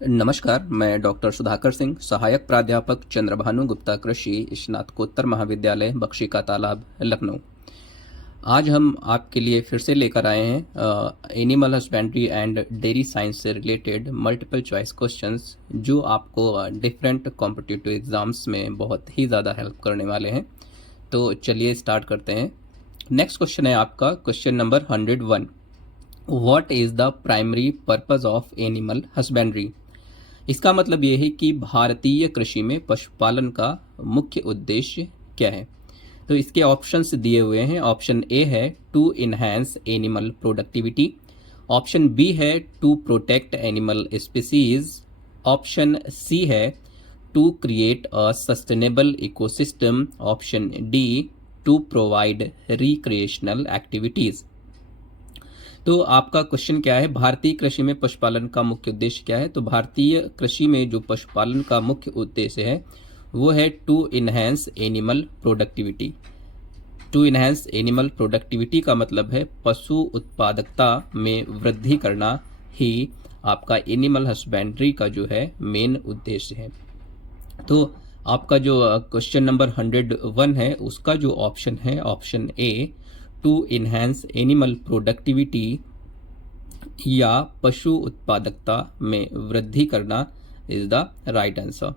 नमस्कार, मैं डॉक्टर सुधाकर सिंह, सहायक प्राध्यापक चंद्रभानु गुप्ता कृषि स्नातकोत्तर महाविद्यालय बख्शी का तालाब, लखनऊ। आज हम आपके लिए फिर से लेकर आए हैं animal husbandry and dairy science से रिलेटेड मल्टीपल चॉइस क्वेश्चंस, जो आपको डिफरेंट कॉम्पिटिटिव एग्जाम्स में बहुत ही ज़्यादा हेल्प करने वाले हैं। तो चलिए स्टार्ट करते हैं। नेक्स्ट क्वेश्चन है आपका question number 101। What is the primary purpose of animal husbandry? इसका मतलब ये है कि भारतीय कृषि में पशुपालन का मुख्य उद्देश्य क्या है। तो इसके ऑप्शंस दिए हुए हैं। ऑप्शन ए है to enhance animal productivity, option B है to protect animal species, option C है to create a sustainable ecosystem, option D to provide recreational activities. तो आपका क्वेश्चन क्या है, भारतीय कृषि में पशुपालन का मुख्य उद्देश्य क्या है? तो भारतीय कृषि में जो पशुपालन का मुख्य उद्देश्य है वो है to enhance animal productivity. To enhance animal productivity का मतलब है पशु उत्पादकता में वृद्धि करना ही आपका एनिमल हस्बेंड्री का जो है मेन उद्देश्य है। तो आपका जो क्वेश्चन नंबर 101 है उसका जो ऑप्शन है option A to enhance animal productivity या पशु उत्पादकता में वृद्धि करना इज द राइट आंसर।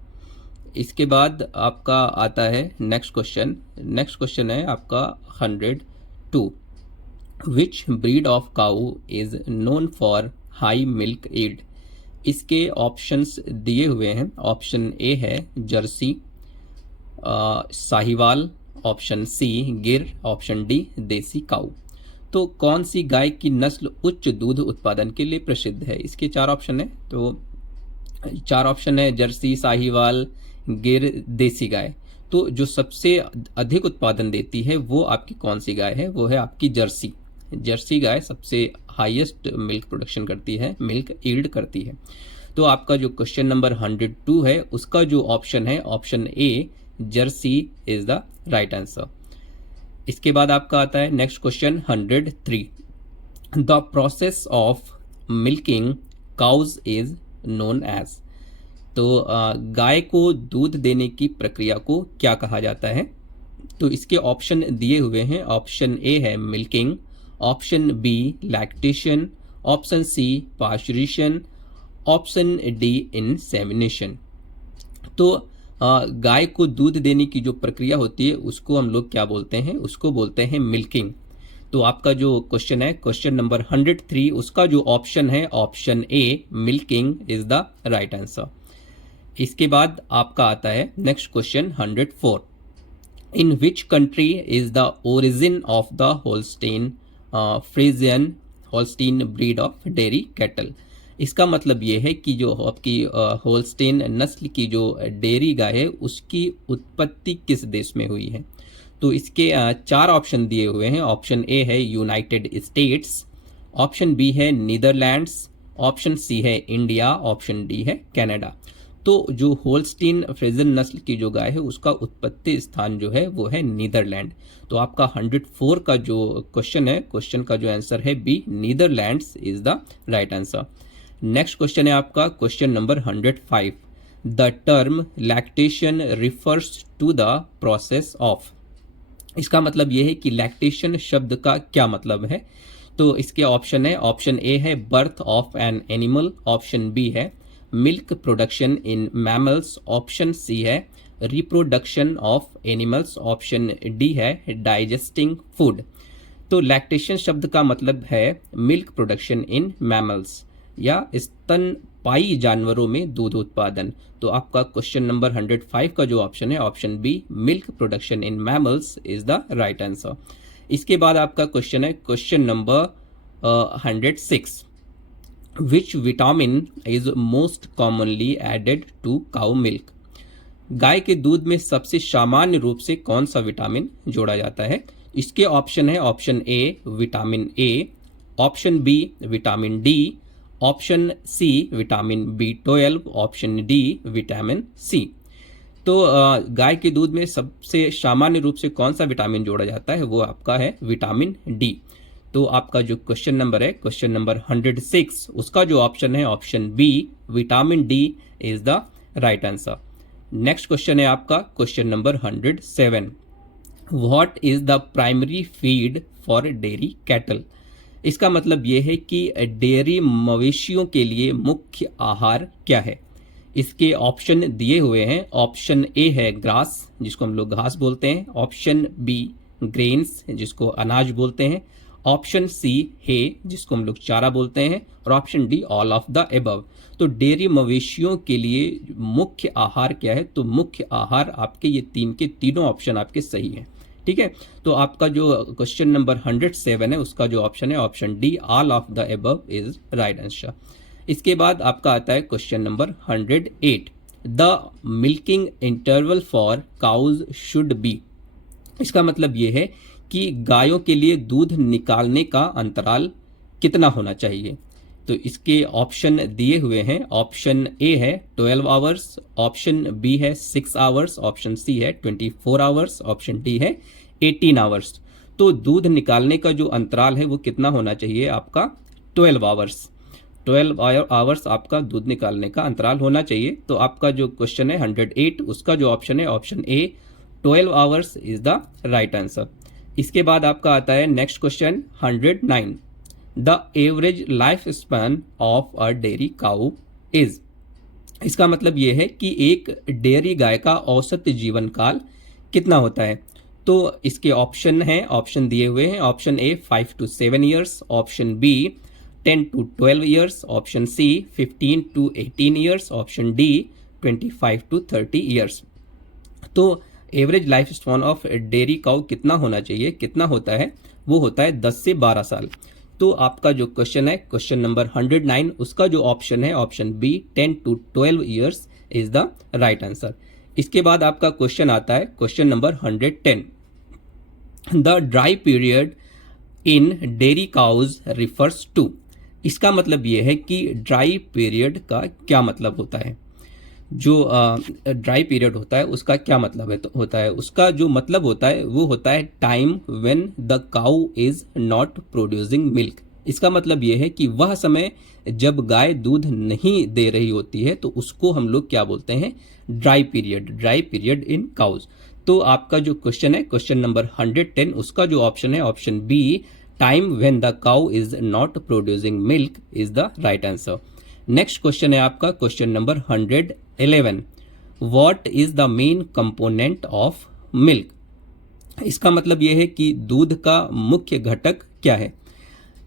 इसके बाद आपका आता है नेक्स्ट क्वेश्चन। नेक्स्ट क्वेश्चन है आपका 102। Which breed of cow is known for high milk yield? इसके ऑप्शंस दिए हुए हैं। ऑप्शन ए है जर्सी, साहिवाल, ऑप्शन सी गिर, ऑप्शन डी देसी काऊ। तो कौन सी गाय की नस्ल उच्च दूध उत्पादन के लिए प्रसिद्ध है? इसके चार ऑप्शन है। तो चार ऑप्शन है जर्सी, साहिवाल, गिर, देसी गाय। तो जो सबसे अधिक उत्पादन देती है वो आपकी कौन सी गाय है? वो है आपकी जर्सी। जर्सी गाय सबसे हाईएस्ट मिल्क प्रोडक्शन करती है, मिल्क ईल्ड करती है। तो आपका जो क्वेश्चन नंबर 102 है उसका जो ऑप्शन है option A Jersey is the right answer. इसके बाद आपका आता है next question 103। The process of milking cows is known as? तो गाय को दूध देने की प्रक्रिया को क्या कहा जाता है? तो इसके ऑप्शन दिए हुए हैं। ऑप्शन ए है milking, option B lactation, option C pasteurization, option D insemination. तो गाय को दूध देने की जो प्रक्रिया होती है उसको हम लोग क्या बोलते हैं? उसको बोलते हैं मिल्किंग। तो आपका जो क्वेश्चन है क्वेश्चन नंबर 103 उसका जो ऑप्शन है option A milking is the right answer. इसके बाद आपका आता है next question 104। In which country is the origin of the Holstein Friesian Holstein breed of dairy cattle? इसका मतलब ये है कि जो आपकी होल्स्टीन नस्ल की जो डेयरी गाय है उसकी उत्पत्ति किस देश में हुई है? तो इसके चार ऑप्शन दिए हुए हैं। ऑप्शन ए है यूनाइटेड स्टेट्स, ऑप्शन बी है नीदरलैंड्स, ऑप्शन सी है इंडिया, ऑप्शन डी है कनाडा। तो जो होल्स्टीन फ्रीजियन नस्ल की जो गाय है उसका उत्पत्ति स्थान जो है वो है नीदरलैंड। तो आपका 104 का जो क्वेश्चन है, क्वेश्चन का जो आंसर है B Netherlands is the right answer. Next question है आपका question number 105। The term lactation refers to the process of? इसका मतलब यह है कि लैक्टेशन शब्द का क्या मतलब है? तो इसके ऑप्शन है। ऑप्शन ए है birth of an animal, option B है milk production in mammals, option C है reproduction of animals, option D है डाइजेस्टिंग फूड। तो लैक्टेशन शब्द का मतलब है मिल्क प्रोडक्शन इन मैमल्स या स्तनपायी जानवरों में दूध उत्पादन। तो आपका क्वेश्चन नंबर 105 का जो ऑप्शन है option B milk production in mammals is the right answer. इसके बाद आपका क्वेश्चन है question number 106। Which vitamin is most commonly added to cow milk? गाय के दूध में सबसे सामान्य रूप से कौन सा विटामिन जोड़ा जाता है? इसके ऑप्शन है option A vitamin A, option B vitamin D, option C vitamin B12, option D vitamin C. तो गाय के दूध में सबसे सामान्य रूप से कौन सा विटामिन जोड़ा जाता है? वो आपका है विटामिन डी। तो आपका जो क्वेश्चन नंबर है, क्वेश्चन नंबर 106, उसका जो ऑप्शन है option B, vitamin D is the right answer. Next question है आपका question number 107, what is the primary feed for dairy cattle. इसका मतलब यह है कि डेयरी मवेशियों के लिए मुख्य आहार क्या है। इसके ऑप्शन दिए हुए हैं। ऑप्शन ए है ग्रास, जिसको हम लोग घास बोलते हैं। ऑप्शन बी ग्रेन्स, जिसको अनाज बोलते हैं। ऑप्शन सी हे, जिसको हम लोग चारा बोलते हैं। और option D all of the above. तो डेयरी मवेशियों के लिए मुख्य आहार क्या है, तो मुख्य आहार आपके ये तीन के तीनों ऑप्शन आपके सही हैं। ठीक है, तो आपका जो क्वेश्चन नंबर 107 है उसका जो ऑप्शन है option D, all of the above is right answer. इसके बाद आपका आता है question number 108, the milking interval for cows should be. इसका मतलब यह है कि गायों के लिए दूध निकालने का अंतराल कितना होना चाहिए। तो इसके ऑप्शन दिए हुए हैं। ऑप्शन ए है 12 आवर्स, ऑप्शन बी है 6 आवर्स, ऑप्शन सी है 24 आवर्स, ऑप्शन डी है 18 आवर्स। तो दूध निकालने का जो अंतराल है वो कितना होना चाहिए आपका 12 आवर्स। 12 आवर्स आपका दूध निकालने का अंतराल होना चाहिए। तो आपका जो क्वेश्चन है 108, उसका जो ऑप्शन है option A 12 hours is the right answer. इसके बाद आपका आता है next question 109, the average life span of a dairy cow is. इसका मतलब यह है कि एक डेयरी गाय का औसत जीवन काल कितना होता है। तो इसके ऑप्शन हैं, ऑप्शन दिए हुए हैं। Option A 5 to 7 years, option B 10 to 12 years, option C 15 to 18 years, option D 25 to 30 years. तो average life span of dairy cow कितना होना चाहिए, कितना होता है, वो होता है 10 से 12 साल। तो आपका जो क्वेश्चन है क्वेश्चन नंबर 109, उसका जो ऑप्शन है option B 10 to 12 years is the right answer. इसके बाद आपका क्वेश्चन आता है question number 110, the dry period in dairy cows refers to. इसका मतलब यह है कि ड्राई पीरियड का क्या मतलब होता है। जो ड्राई पीरियड होता है उसका क्या मतलब है, तो होता है उसका जो मतलब होता है वो होता है time when the cow is not producing milk. इसका मतलब यह है कि वह समय जब गाय दूध नहीं दे रही होती है तो उसको हम लोग क्या बोलते हैं, dry period, dry period in cows. तो आपका जो क्वेश्चन है क्वेश्चन नंबर 110, उसका जो ऑप्शन है option B, time when the cow is not producing milk is the right answer. Next question है आपका question number 111, what is the main component of milk. इसका मतलब यह है कि दूध का मुख्य घटक क्या है।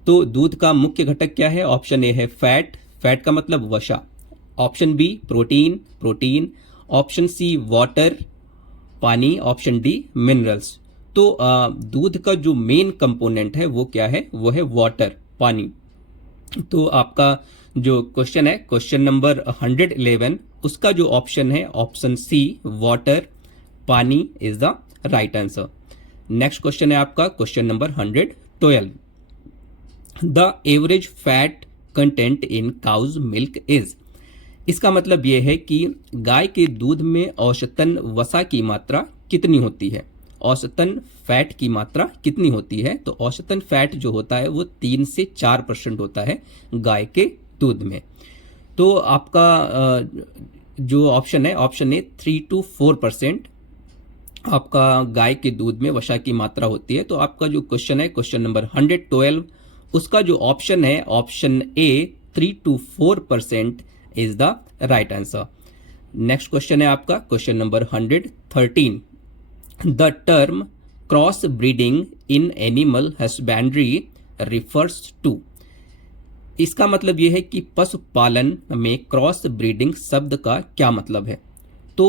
तो दूध का मुख्य घटक क्या है, ऑप्शन ए है फैट, फैट का मतलब वसा, option B protein, protein, option C water पानी, ऑप्शन डी मिनरल्स। तो दूध का जो मेन कंपोनेंट है वो क्या है, वो है वाटर, पानी। तो आपका जो क्वेश्चन है क्वेश्चन नंबर 111, उसका जो ऑप्शन है ऑप्शन सी वाटर पानी is the right answer. Next question है आपका question number 112, the average fat content in cow's milk is. इसका मतलब यह है कि गाय के दूध में औसतन वसा की मात्रा कितनी होती है, औसतन फैट की मात्रा कितनी होती है। तो औसतन फैट जो होता है वो 3 से 4% होता है गाय के दूध में। तो आपका जो ऑप्शन है ऑप्शन ए 3 to 4% आपका गाय के दूध में वसा की मात्रा होती है। तो आपका जो क्वेश्चन है क्वेश्चन नंबर 112, उसका जो ऑप्शन है option A 3 to 4% is the right answer. Next question है आपका question number 113, the term cross breeding in animal husbandry refers to. इसका मतलब यह है कि पशुपालन में क्रॉस ब्रीडिंग शब्द का क्या मतलब है। तो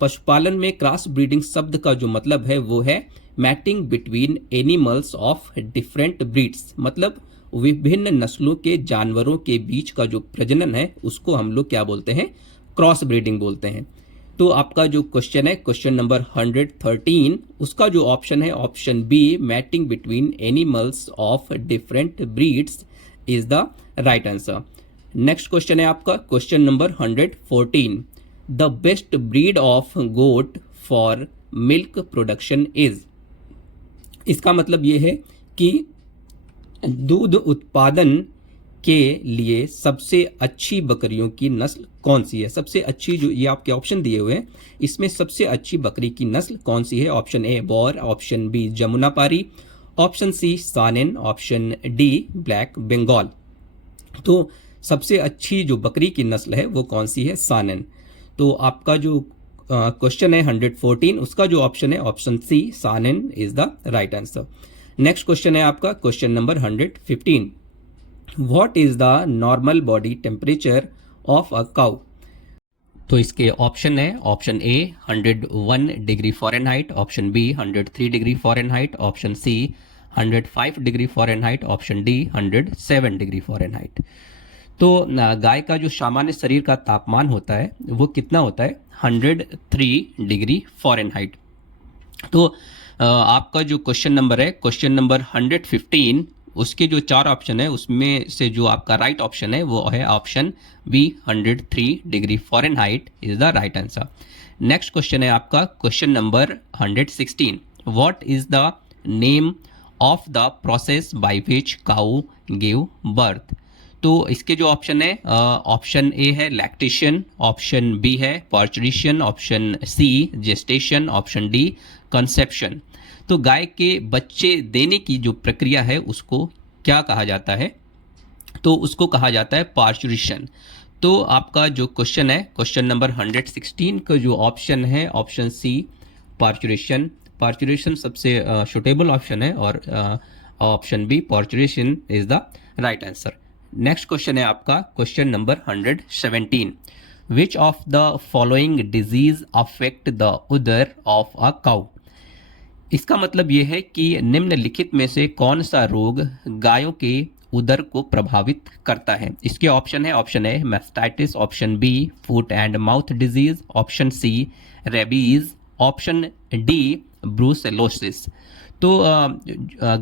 पशुपालन में क्रॉस ब्रीडिंग शब्द का जो मतलब है वो है mating between animals of different breeds, मतलब विभिन्न नस्लों के जानवरों के बीच का जो प्रजनन है उसको हम लोग क्या बोलते हैं, क्रॉस ब्रीडिंग बोलते हैं। तो आपका जो क्वेश्चन है क्वेश्चन नंबर 113, उसका जो ऑप्शन है option B mating between animals of different breeds is the right answer. Next question है आपका question number 114, the best breed of goat for milk production is. इसका मतलब यह है कि दूध उत्पादन के लिए सबसे अच्छी बकरियों की नस्ल कौन सी है? सबसे अच्छी, जो ये आपके ऑप्शन दिए हुए हैं, इसमें सबसे अच्छी बकरी की नस्ल कौन सी है? Option A Boer, option B Jamunapari, option C Saanen, option D black Bengal. तो सबसे अच्छी जो बकरी की नस्ल है वो कौन सी है? सानेन। तो आपका जो क्वेश्चन है 114, उसका जो ऑप्शन है option C Saanen is the right answer. Next question है आपका question number 115, what is the normal body temperature of a cow? तो इसके ऑप्शन है option A 101 degree Fahrenheit, option B 103 degree Fahrenheit, option C 105 degree Fahrenheit, option D 107 degree Fahrenheit. तो गाय का जो सामान्य शरीर का तापमान होता है वो कितना होता है? 103 डिग्री फ़ारेनहाइट। तो आपका जो क्वेश्चन नंबर है, क्वेश्चन नंबर 115, उसके जो 4 ऑप्शन है उसमें से जो आपका राइट ऑप्शन है वो है option B 103 degree Fahrenheit is the right answer. Next question है आपका question number 116, what is the name of the process by which cow give birth? तो इसके जो ऑप्शन है, ऑप्शन ए है लैक्टेशन, ऑप्शन बी है parturition, option C gestation, option D conception. तो गाय के बच्चे देने की जो प्रक्रिया है उसको क्या कहा जाता है? तो उसको कहा जाता है पार्चुरेशन। तो आपका जो क्वेश्चन है क्वेश्चन नंबर 116 का जो ऑप्शन है ऑप्शन सी पार्चुरेशन। पार्चुरेशन सबसे सुटेबल ऑप्शन है और option B parturition is the right answer. Next question है आपका question number 117, which of the following disease affect the udder of a cow? इसका मतलब ये है कि निम्नलिखित में से कौन सा रोग गायों के उदर को प्रभावित करता है? इसके ऑप्शन है option A mastitis, option B foot and mouth disease, option C rabies, option D brucellosis. तो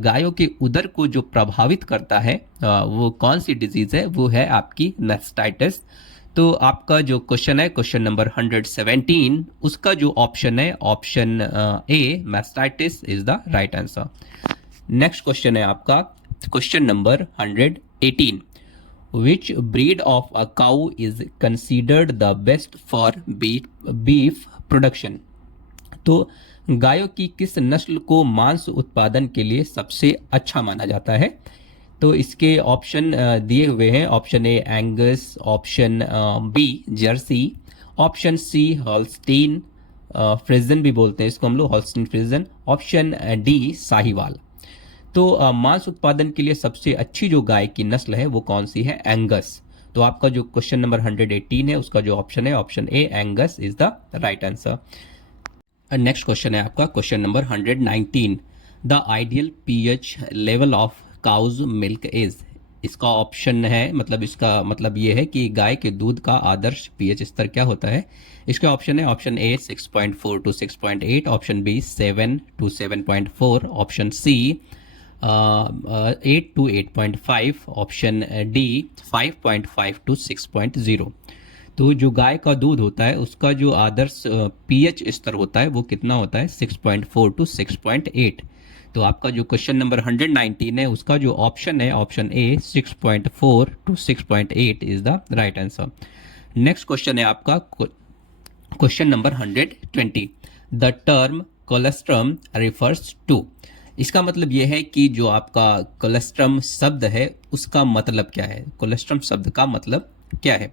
गायों के उदर को जो प्रभावित करता है वो कौन सी डिजीज है? वो है आपकी मैस्टाइटिस। तो आपका जो क्वेश्चन है क्वेश्चन नंबर 117, उसका जो ऑप्शन है option A mastitis is the right answer. Next question है आपका question number 118, which breed of a cow is considered the best for beef production? तो गायों की किस नस्ल को मांस उत्पादन के लिए सबसे अच्छा माना जाता है? तो इसके ऑप्शन दिए हुए हैं, option A Angus, option B Jersey, option C Holstein Friesian भी बोलते हैं इसको हम लोग, Holstein Friesian, option D Sahiwal. तो मांस उत्पादन के लिए सबसे अच्छी जो गाय की नस्ल है वो कौन सी है? एंगस। तो आपका जो क्वेश्चन नंबर 118 है उसका जो ऑप्शन है option A Angus is the right answer. Next question है आपका question number 119, the ideal pH level of cows milk is? इसका ऑप्शन है, मतलब इसका मतलब ये है कि गाय के दूध का आदर्श पीएच स्तर क्या होता है? इसके ऑप्शन है option A 6.4 to 6.8, option B 7 to 7.4, option C 8 to 8.5, option D 5.5 to 6.0। तो जो गाय का दूध होता है उसका जो आदर्श पीएच स्तर होता है वो कितना होता है? 6.4 to 6.8। तो आपका जो क्वेश्चन नंबर 119 है उसका जो ऑप्शन है option A 6.4 to 6.8 is the right answer. Next question है आपका question number 120, the term colostrum refers to? इसका मतलब यह है कि जो आपका कोलेस्ट्रम शब्द है उसका मतलब क्या है? कोलेस्ट्रम शब्द का मतलब क्या है?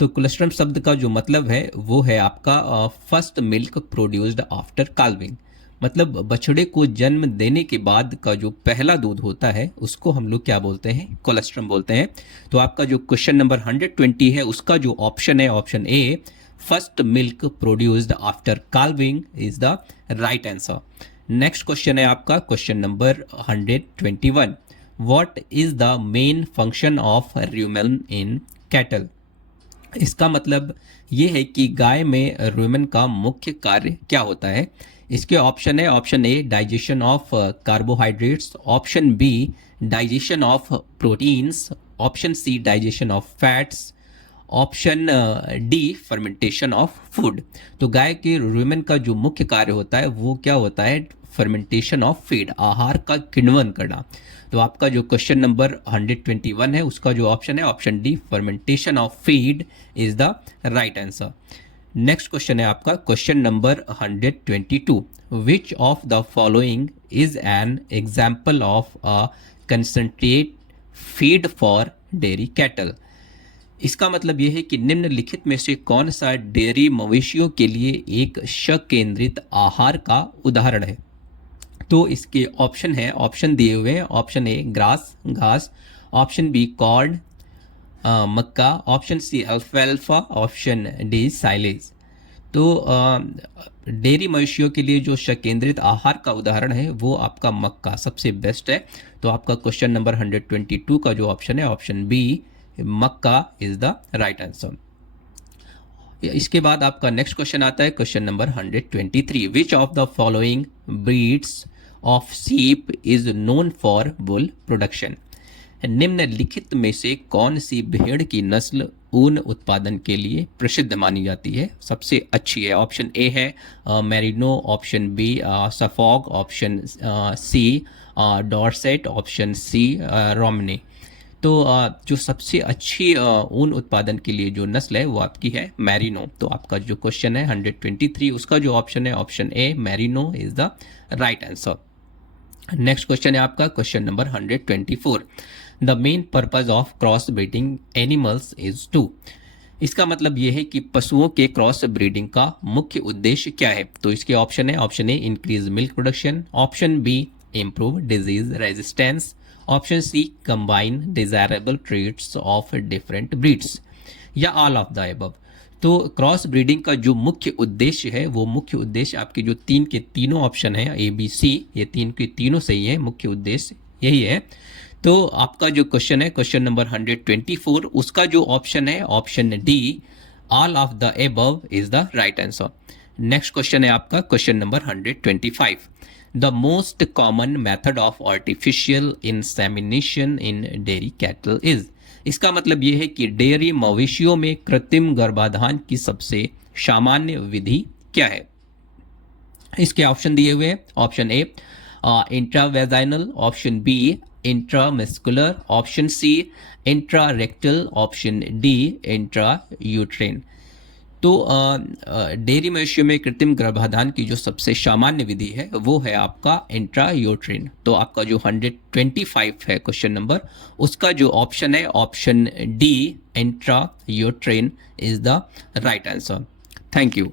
तो कोलेस्ट्रम शब्द का जो मतलब है वो है आपका first milk produced after calving. मतलब बछड़े को जन्म देने के बाद का जो पहला दूध होता है उसको हम लोग क्या बोलते हैं? कोलेस्ट्रम बोलते हैं। तो आपका जो क्वेश्चन नंबर 120 है उसका जो ऑप्शन है option A first milk produced after calving is the right answer. Next question है आपका question number 121, what is the main function of rumen in cattle? इसका मतलब ये है कि गाय में रुमेन का मुख्य कार्य क्या होता है? इसके ऑप्शन है option A digestion of carbohydrates, option B digestion of proteins, option C digestion of fats, option D fermentation of food. तो गाय के रुमेन का जो मुख्य कार्य होता है वो क्या होता है? फर्मेंटेशन ऑफ फीड, आहार का किण्वन करना। तो आपका जो क्वेश्चन नंबर 121 है उसका जो ऑप्शन है option D fermentation of feed is the right answer. Next question है आपका question number 122, which of the following is an example of a concentrate feed for dairy cattle. इसका मतलब यह है कि निम्नलिखित में से कौन सा डेयरी मवेशियों के लिए एक केंद्रित आहार का उदाहरण है? तो इसके ऑप्शन है, ऑप्शन दिए हुए हैं, ऑप्शन ए ग्रास घास, ऑप्शन बी कॉर्न मक्का, ऑप्शन सी अल्फाल्फा, ऑप्शन डी साइलेज। तो डेयरी मवेशियों के लिए जो केंद्रित आहार का उदाहरण है वो आपका मक्का सबसे बेस्ट है। तो आपका क्वेश्चन नंबर 122 का जो ऑप्शन है ऑप्शन बी मक्का इज द राइट आंसर। इसके बाद आपका नेक्स्ट क्वेश्चन आता है question number 123, which of the following breeds of sheep is known for wool production. निम्नलिखित में से कौन सी भेड़ की नस्ल ऊन उत्पादन के लिए प्रसिद्ध मानी जाती है, सबसे अच्छी है? ऑप्शन ए है Merino, option B Suffolk, option C Dorset, option C Romney. तो जो सबसे अच्छी ऊन उत्पादन के लिए जो नस्ल है वो आपकी है मैरिनो। तो आपका जो क्वेश्चन है 123 उसका जो ऑप्शन है option A merino is the right answer. Next question है आपका question number 124, the main purpose of cross breeding animals is to. इसका मतलब यह है कि पशुओं के क्रॉस ब्रीडिंग का मुख्य उद्देश्य क्या है? तो इसके ऑप्शन है option A increase milk production, option B improve disease resistance, option C combine desirable traits of different breeds, या ऑल ऑफ द अबव। तो क्रॉस ब्रीडिंग का जो मुख्य उद्देश्य है वो मुख्य उद्देश्य आपके जो तीन के तीनों ऑप्शन है ए बी सी, ये तीन के तीनों सही है, मुख्य उद्देश्य यही है। तो आपका जो क्वेश्चन है क्वेश्चन नंबर 124 उसका जो ऑप्शन है option D all of the above is the right answer. Next question है आपका question number 125, the most common method of artificial insemination in dairy cattle is. इसका मतलब यह है कि डेयरी मवेशियों में कृत्रिम गर्भाधान की सबसे सामान्य विधि क्या है? इसके ऑप्शन दिए हुए हैं, option A intravaginal, option B intramuscular, option C intrarectal, option D intrauterine. तो डेयरी मवेशियों में कृत्रिम गर्भाधान की जो सबसे सामान्य विधि है वो है आपका इंट्रायूट्रेन। तो आपका जो 125 है क्वेश्चन नंबर उसका जो ऑप्शन है option D intrauterine is the right answer. Thank you.